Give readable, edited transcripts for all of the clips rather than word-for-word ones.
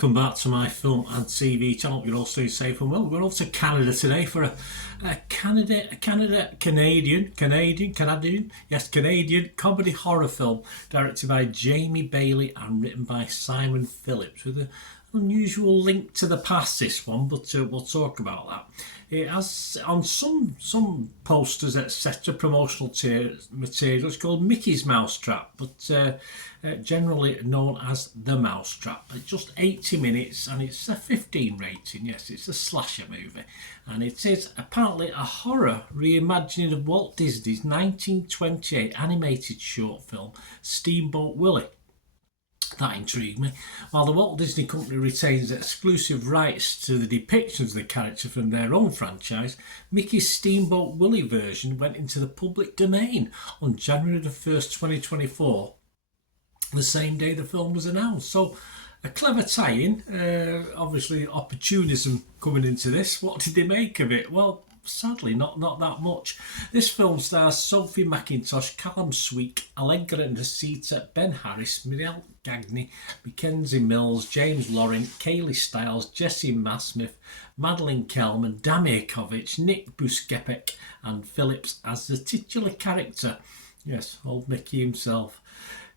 welcome back to my film and TV channel. You're all staying safe and well. We're off to Canada today for a Canadian comedy horror film directed by Jamie Bailey and written by Simon Phillips, with an unusual link to the past, this one, but we'll talk about that. It has on some posters, etc., promotional material. It's called Mickey's Mousetrap, but generally known as The Mousetrap. It's just 80 minutes and it's a 15 rating. Yes, it's a slasher movie, and it is apparently a horror reimagining of Walt Disney's 1928 animated short film Steamboat Willie. That intrigued me. While the Walt Disney Company retains exclusive rights to the depictions of the character from their own franchise, Mickey's Steamboat Willie version went into the public domain on January the 1st, 2024, the same day the film was announced. So, a clever tie-in. Obviously, opportunism coming into this. What did they make of it? Well, sadly, not that much. This film stars Sophie McIntosh, Callum Sweek, Allegra Nasita, Ben Harris, Muriel Gagney, Mackenzie Mills, James Loring, Kaylee Stiles, Jesse Massmith, Madeline Kelman, Damir Kovic, Nick Buskepek and Phillips as the titular character. Yes, old Mickey himself.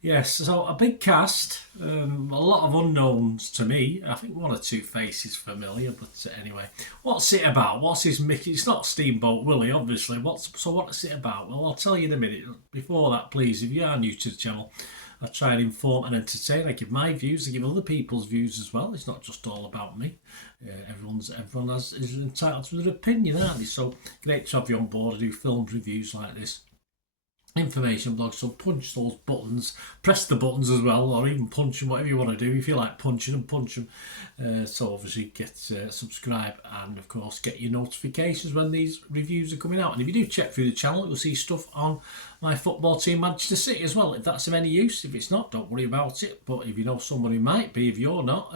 Yes, so a big cast, a lot of unknowns to me. I think one or two faces familiar, but anyway. What's it about? What's his Mickey? It's not Steamboat Willie, obviously. What's it about? Well, I'll tell you in a minute. Before that, please, if you are new to the channel, I try and inform and entertain. I give my views, I give other people's views as well. It's not just all about me. Everyone is entitled to their opinion, aren't they? So great to have you on board. I do film reviews like this. Information blogs, so punch those buttons, press the buttons as well, or even punch them, whatever you want to do. If you like punching them, punch them. So obviously get subscribe and of course get your notifications when these reviews are coming out. And if you do check through the channel, you'll see stuff on my football team Manchester City as well, if that's of any use. If it's not, don't worry about it, but if you know someone who might be, if you're not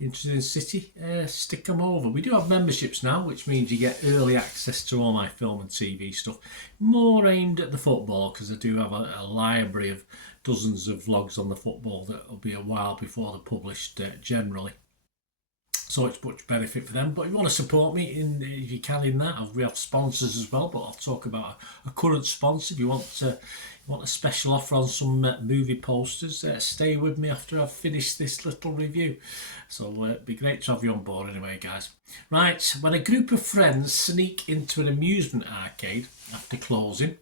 interested in City, stick them over. We do have memberships now, which means you get early access to all my film and TV stuff, more aimed at the football, because I do have a library of dozens of vlogs on the football that will be a while before they're published generally. So it's much benefit for them. But if you want to support me, if you can, in that, we have sponsors as well. But I'll talk about a current sponsor. If you want a special offer on some movie posters, stay with me after I've finished this little review. So it'd be great to have you on board anyway, guys. Right, when a group of friends sneak into an amusement arcade after closing.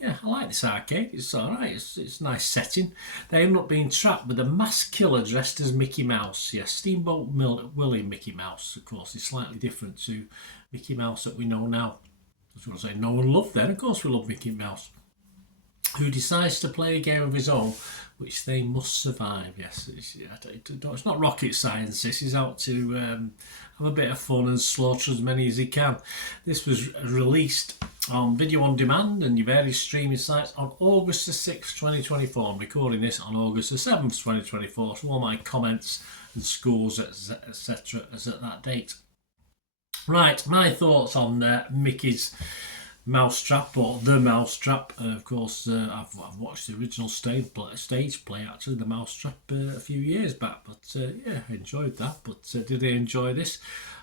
Yeah, I like this arcade. It's alright. It's a nice setting. They end up being trapped with a mass killer dressed as Mickey Mouse. Yes, Steamboat Willie Mickey Mouse, of course, is slightly different to Mickey Mouse that we know now. I was going to say no one loved then. Of course we love Mickey Mouse. Who decides to play a game of his own, which they must survive. Yes, it's not rocket science. This is out to have a bit of fun and slaughter as many as he can. This was released on video on demand and your various streaming sites on August the 6th, 2024. I'm recording this on August the 7th, 2024, so all my comments and scores, etc. is at that date. Right, my thoughts on Mickey's Mousetrap, or The Mousetrap. Of course, I've watched the original stage play, actually, The Mousetrap, a few years back, but yeah, I enjoyed that. But did I enjoy this?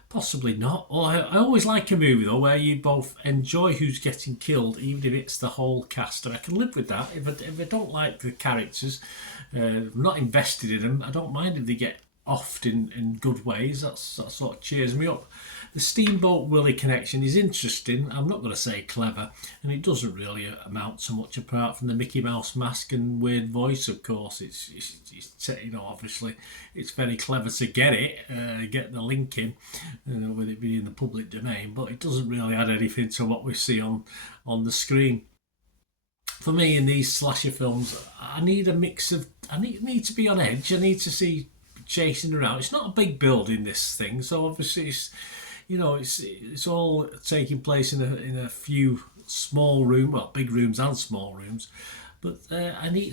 Possibly not. I always like a movie though where you both enjoy who's getting killed, even if it's the whole cast, and I can live with that. If I don't like the characters, I'm not invested in them, I don't mind if they get offed in good ways. That sort of cheers me up. The Steamboat Willie connection is interesting. I'm not going to say clever, and it doesn't really amount to much apart from the Mickey Mouse mask and weird voice. Of course, it's obviously it's very clever to get the link in, with it being in the public domain, but it doesn't really add anything to what we see on the screen. For me, in these slasher films, I need a mix of. I need to be on edge. I need to see chasing around. It's not a big building, this thing, so obviously it's all taking place in a few small rooms, well, big rooms and small rooms, But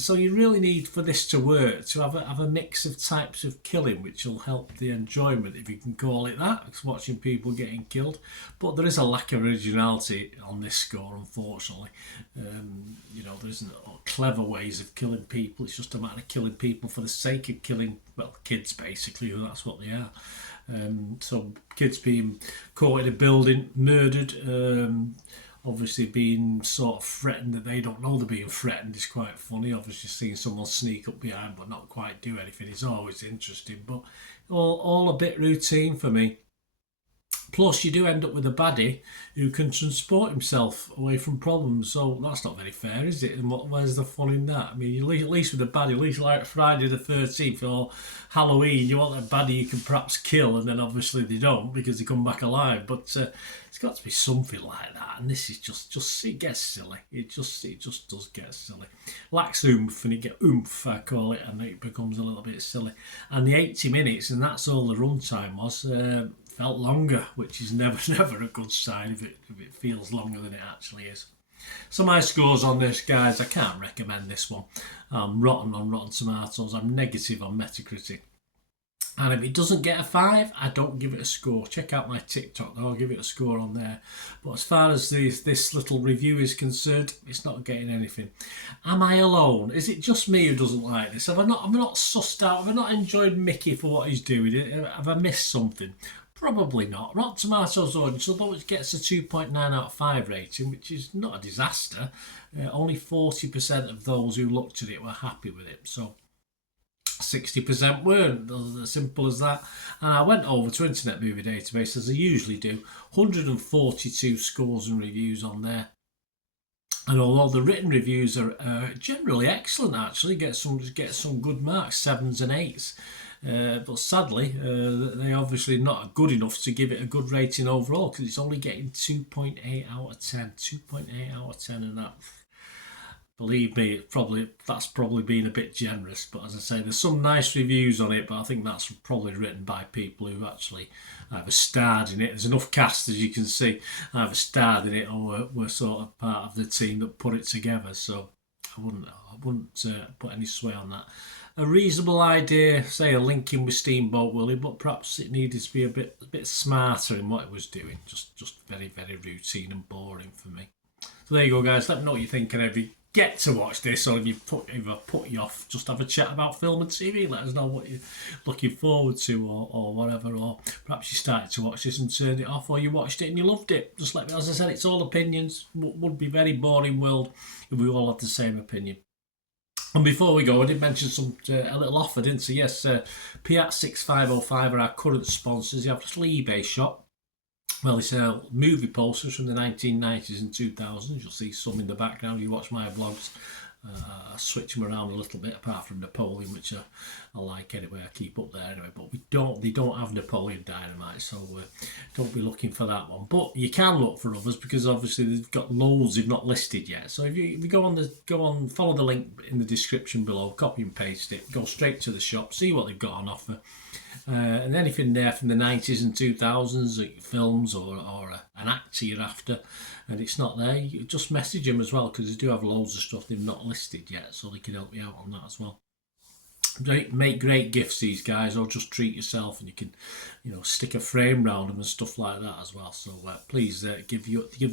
so you really need for this to work to have a mix of types of killing, which will help the enjoyment, if you can call it that, watching people getting killed. But there is a lack of originality on this score, unfortunately. There isn't clever ways of killing people. It's just a matter of killing people for the sake of killing, well, kids basically, that's what they are. So kids being caught in a building, murdered, obviously being sort of threatened that they don't know they're being threatened is quite funny. Obviously seeing someone sneak up behind but not quite do anything is always interesting, but all a bit routine for me. Plus, you do end up with a baddie who can transport himself away from problems, so that's not very fair, is it? And where's the fun in that? I mean, at least with a baddie, at least like Friday the 13th or Halloween, you want a baddie you can perhaps kill, and then obviously they don't because they come back alive. But it's got to be something like that, and this is just it gets silly. It just does get silly. Lacks oomph, and it get oomph, I call it, and it becomes a little bit silly. And the 80 minutes, and that's all the runtime was. Felt longer, which is never a good sign if it feels longer than it actually is. So my scores on this, guys, I can't recommend this one. I'm rotten on Rotten Tomatoes. I'm negative on Metacritic. And if it doesn't get a 5, I don't give it a score. Check out my TikTok, I'll give it a score on there. But as far as this little review is concerned, it's not getting anything. Am I alone? Is it just me who doesn't like this? Have I not sussed out? Have I not enjoyed Mickey for what he's doing? Have I missed something? Probably not. Rotten Tomatoes audience, although it gets a 2.9 out of 5 rating, which is not a disaster, only 40% of those who looked at it were happy with it. So 60% weren't. As simple as that. And I went over to Internet Movie Database, as I usually do, 142 scores and reviews on there. And although the written reviews are generally excellent, actually, get some good marks, 7s and 8s. But sadly, they obviously not good enough to give it a good rating overall, because it's only getting 2.8 out of 10. 2.8 out of 10, and that, believe me, that's probably been a bit generous. But as I say, there's some nice reviews on it, but I think that's probably written by people who actually either starred in it. There's enough cast, as you can see, either starred in it or were sort of part of the team that put it together. So I wouldn't put any sway on that. A reasonable idea, say a link in with Steamboat Willie, but perhaps it needed to be a bit smarter in what it was doing. Just very, very routine and boring for me. So there you go, guys. Let me know what you think, and if you get to watch this, or if I put you off, just have a chat about film and TV. Let us know what you're looking forward to, or whatever. Or perhaps you started to watch this and turned it off, or you watched it and you loved it. Just let me. As I said, it's all opinions. Would be a very boring world if we all had the same opinion. And before we go, I did mention a little offer, didn't I? Yes, Piat 6505 are our current sponsors. You have a little eBay shop. Well, they sell movie posters from the 1990s and 2000s. You'll see some in the background. You watch my vlogs. I switch them around a little bit, apart from Napoleon, which I like anyway. I keep up there anyway. But they don't have Napoleon Dynamite, so don't be looking for that one. But you can look for others, because obviously they've got loads they've not listed yet. So if you go on, follow the link in the description below, copy and paste it, go straight to the shop, see what they've got on offer. And anything there from the 90s and 2000s, like films or an actor you're after, and it's not there, you just message them as well, because they do have loads of stuff they've not listed yet, so they can help you out on that as well. Make great gifts, these guys, or just treat yourself, and you can, stick a frame round them and stuff like that as well. So please give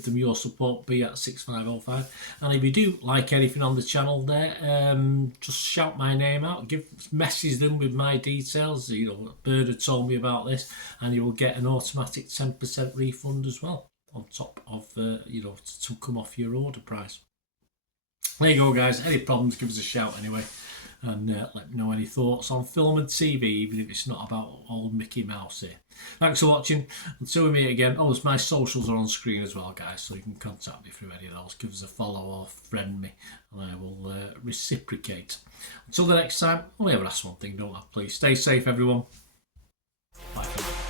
them your support. Be at 6505, and if you do like anything on the channel there, just shout my name out. Message them with my details. Bird had told me about this, and you will get an automatic 10% refund as well on top of to come off your order price. There you go, guys. Any problems, give us a shout anyway. And let me know any thoughts on film and TV, even if it's not about old Mickey Mouse here. Thanks for watching. Until we meet again. Oh, my socials are on screen as well, guys, so you can contact me through any of those. Give us a follow or friend me, and I will reciprocate. Until the next time, only ever ask one thing, don't I? Please stay safe, everyone. Bye for now.